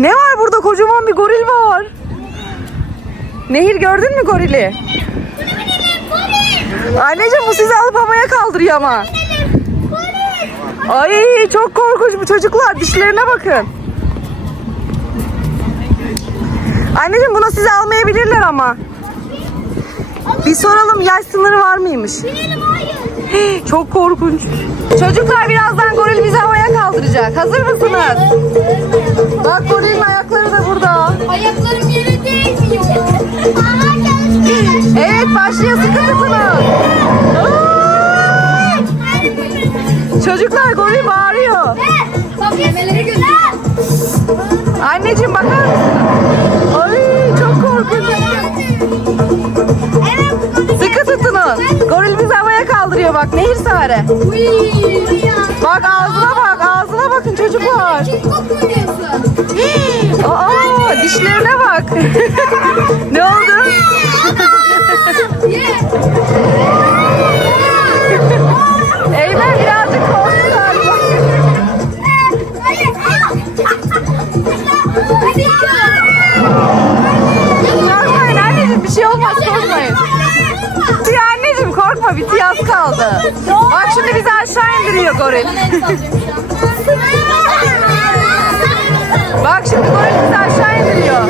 Ne var burada? Kocaman bir goril var. Nehir gördün mü gorili? Anneciğim bu sizi alıp havaya kaldırıyor ama. Ay çok korkunç bu çocuklar. Dişlerine bakın. Anneciğim buna sizi almayabilirler ama. Bir soralım yaş sınırı var mıymış? Çok korkunç. Çocuklar birazdan goril Çocuklar goril bağırıyor. Memeleri göster. Anneciğim bakar mısın? Ay çok korkunç. Sıkı tutunun. Goril bizi havaya kaldırıyor bak nehir sare. Bak ağzına bak ağzına bakın çocuklar. Aa dişlerine bak. ne oldu? Bak şimdi bizi aşağı indiriyor goril. Bak şimdi goril bizi aşağı indiriyor.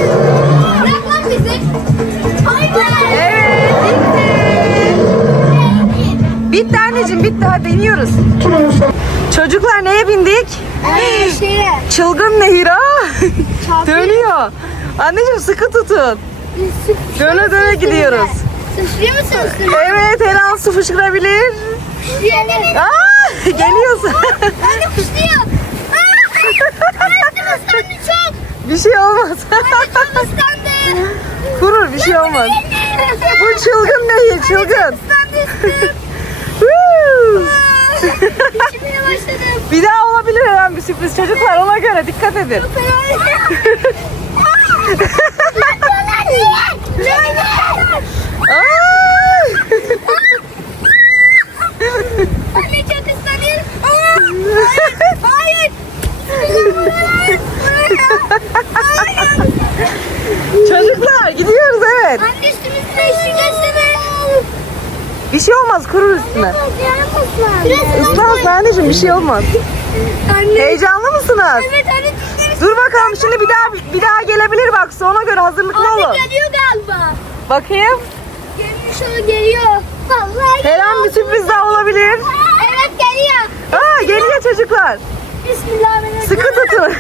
Evet bitti. Bitti anneciğim bitti hadi iniyoruz. Çocuklar neye bindik? Çılgın nehir ha. Dönüyor. Anneciğim sıkı tutun. Döne döne gidiyoruz. Sıçrıyor musun? Evet her an su fışkırabilir. Sıçrıyor. Aa, geliyorsun. Anne fışlıyor. Anne ıslandı çok. bir şey olmaz. Anne çok ıslandı. Kurur bir şey olmaz. Bu çılgın nehir çılgın. Bir daha olabilir her an bir sürpriz çocuklar ona göre dikkat edin. Aa! Anne çok ıslanıyor. Hayır. Hayır. Çocuklar gidiyoruz evet. Anne üstümüzde eşlik etsene. Bir şey olmaz kurur üstüne. Islansın anneciğim bir şey olmaz. Anne. Heyecanlı mısınız? Evet anne Dur bakalım şimdi bir daha bir daha gelebilir bak ona göre hazırlıklı olun. Anne geliyor galiba. Bakayım. Gelmiş o geliyor. Vallahi Her an bir sürpriz daha olabilir. Evet geliyor. Aa geliyor çocuklar. Bismillahirrahmanirrahim. Sıkı tutun.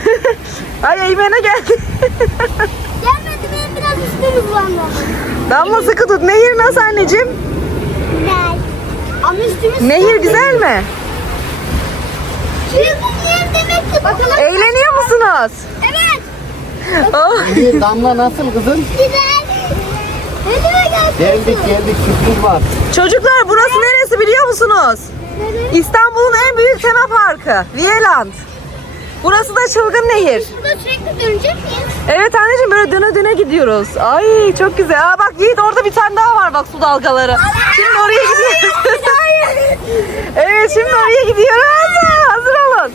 Ay Eymen'e geldi. Gelmedi benim biraz üstüm hızlandı. Damla sıkı tut. Nehir nasıl anneciğim? Ama üstümüz Nehir güzel mi? Çılgın demek ki. Bakalım. Eğleniyor musunuz? Evet. Oh. Damla nasıl kızım? Güzel. Elime gelsin. Geldik geldik sürpriz var. Çocuklar burası neresi biliyor musunuz? İstanbul'un en büyük tema parkı. Vieland. Burası da Çılgın Nehir. Burada sürekli dönecek miyiz? Evet anneciğim böyle döne döne gidiyoruz. Ay çok güzel. Aa bak Yiğit orada bir tane daha var bak su dalgaları. Şimdi oraya gidiyoruz. Evet şimdi oraya gidiyoruz. Hazır olun.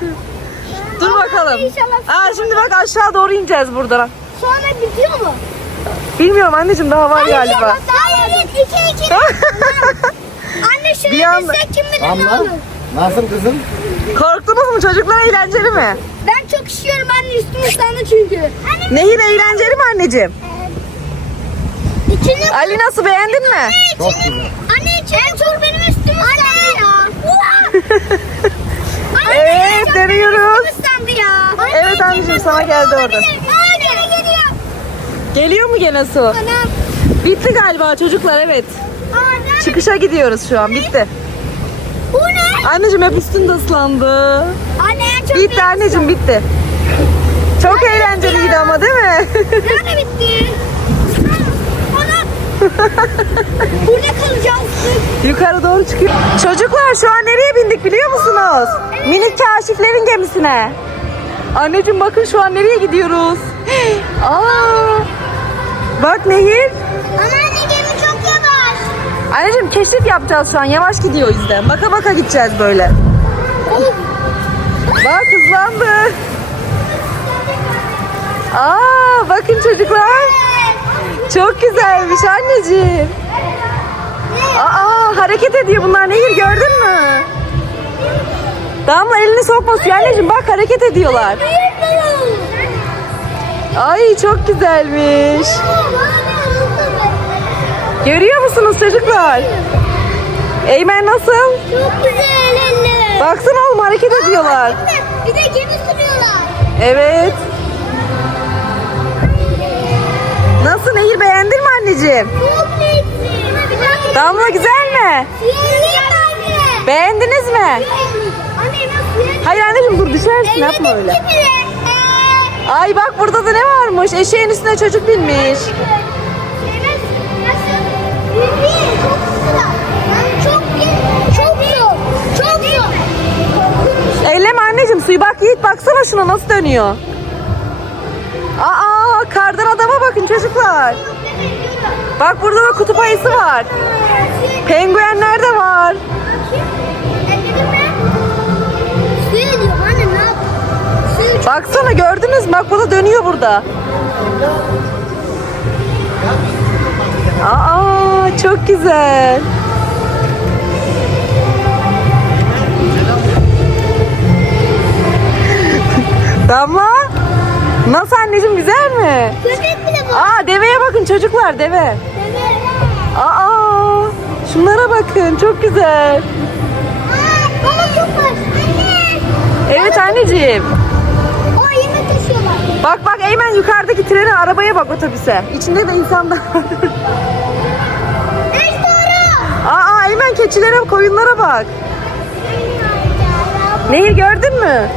Dur bakalım. Aa şimdi bak aşağı doğru ineceğiz buradan. Sonra bitiyor mu? Bilmiyorum anneciğim daha var galiba. Hayır, iki iki. Anne şöyle Bir anda- bilsek kim bilir ne Damla olur. nasıl kızım? Korktunuz mu çocuklar eğlenceli mi? Ben çok üşüyorum anne üstüm ıslandı çünkü. Anne Nehir eğlenceli mi anneciğim? içini Ali nasıl beğendin mi? Çok güzel. Anne içini çok benim üstüm ıslandı ya. Anne, Evet çok dönüyoruz. üstüm ya. Evet anneciğim sana geldi orada. Aa gene geliyor. Geliyor mu gene su? Anam. Bitti galiba çocuklar evet. Anam. Çıkışa gidiyoruz şu an bitti. Bu ne? Anneciğim hep üstünde ıslandı. Anne en çok Bitti anneciğim bitti. Çok eğlenceliydi ama değil mi? Nerede bitti? Anam. Bu ne kalacağız? Yukarı doğru çıkıyor. Çocuklar şu an nereye bindik biliyor musunuz? Minik kaşiflerin gemisine. Anneciğim bakın şu an nereye gidiyoruz? Aa! Bak Nehir. Ama anne gemi çok yavaş. Anneciğim keşif yapacağız şu an. Yavaş gidiyor o yüzden. Baka baka gideceğiz böyle. Bak hızlandı. Aa bakın çocuklar. Çok güzelmiş anneciğim. Aa hareket ediyor bunlar Nehir gördün mü? Damla elini sokma suya anneciğim bak hareket ediyorlar. Ay çok güzelmiş. Görüyor musunuz çocuklar? Eymen nasıl? Çok güzel anne. Baksana oğlum hareket ediyorlar. Bir de gemi sürüyorlar. Evet. Nasıl Nehir beğendin mi anneciğim? Çok. Damla güzel mi? Beğendiniz mi? Hayır anneciğim dur düşersin yapma öyle. Ay bak burada da ne varmış? Eşeğin üstüne çocuk binmiş. Elleme anneciğim suyu bak Yiğit baksana şuna nasıl dönüyor. Kardan adama bakın çocuklar. Bak burada da kutup ayısı var. Penguenler de var. Baksana gördünüz mü? Bak bu da dönüyor burada. Aa çok güzel. Bakın çocuklar deve. Aa şunlara bakın çok güzel. Baba çok var. Anne. Evet anneciğim. O yemek taşıyorlar. Bak bak Eymen yukarıdaki trene arabaya bak otobüse. İçinde de insanlar. Aa Eymen keçilere koyunlara bak. Nehir gördün mü?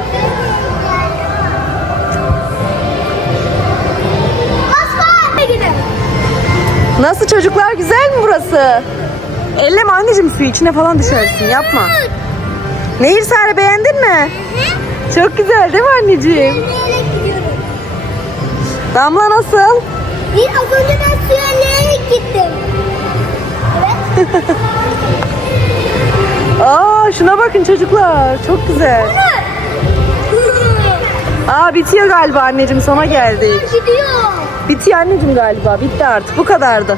Nasıl çocuklar güzel mi burası? Elleme anneciğim suyu içine falan düşersin yapma. Nehir Sare beğendin mi? Çok güzel değil mi anneciğim? Damla nasıl? Bir az önce ben suya yürüyerek gittim. Evet. Aa şuna bakın çocuklar çok güzel. Aa bitiyor galiba anneciğim sona geldik. Gidiyor. Bitiyor anneciğim galiba bitti artık bu kadardı.